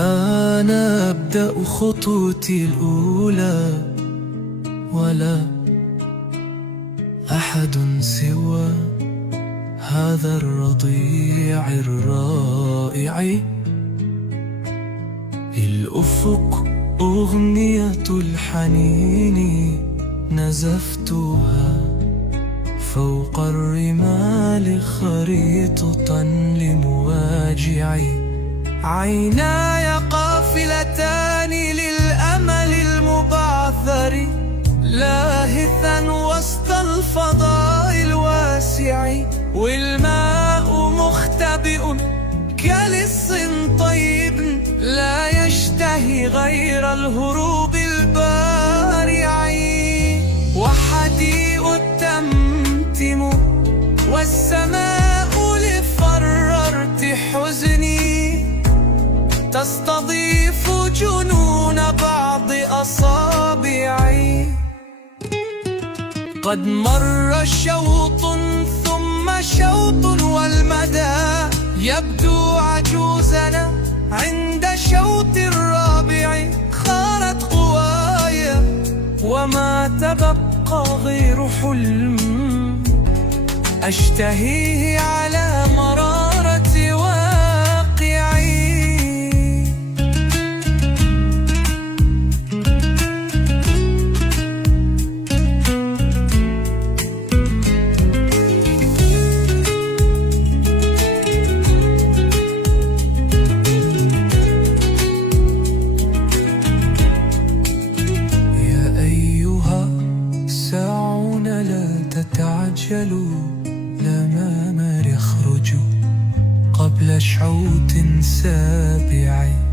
أنا أبدأ خطوتي الأولى، ولا أحد سوى هذا الرضيع الرائع. للأفق أغنية الحنين نزفتها، فوق الرمال خريطة لمواجعي. عيناي قافلتان للأمل المبعثر، لاهثا وسط الفضاء الواسع. والماء مختبئ كلص طيب، لا يشتهي غير الهروب البارع. وحديء التمتم والسماء لفررت حزني، تستضيف جنون بعض أصابعي. قد مر شوط ثم شوط، والمدى يبدو عجوزنا عند شوط الرابع. خارت قواي وما تبقى غير حلم، أشتهيه على مرارة واقعي. لا تتعجلوا، لا مامر يخرج قبل شعوط سابع.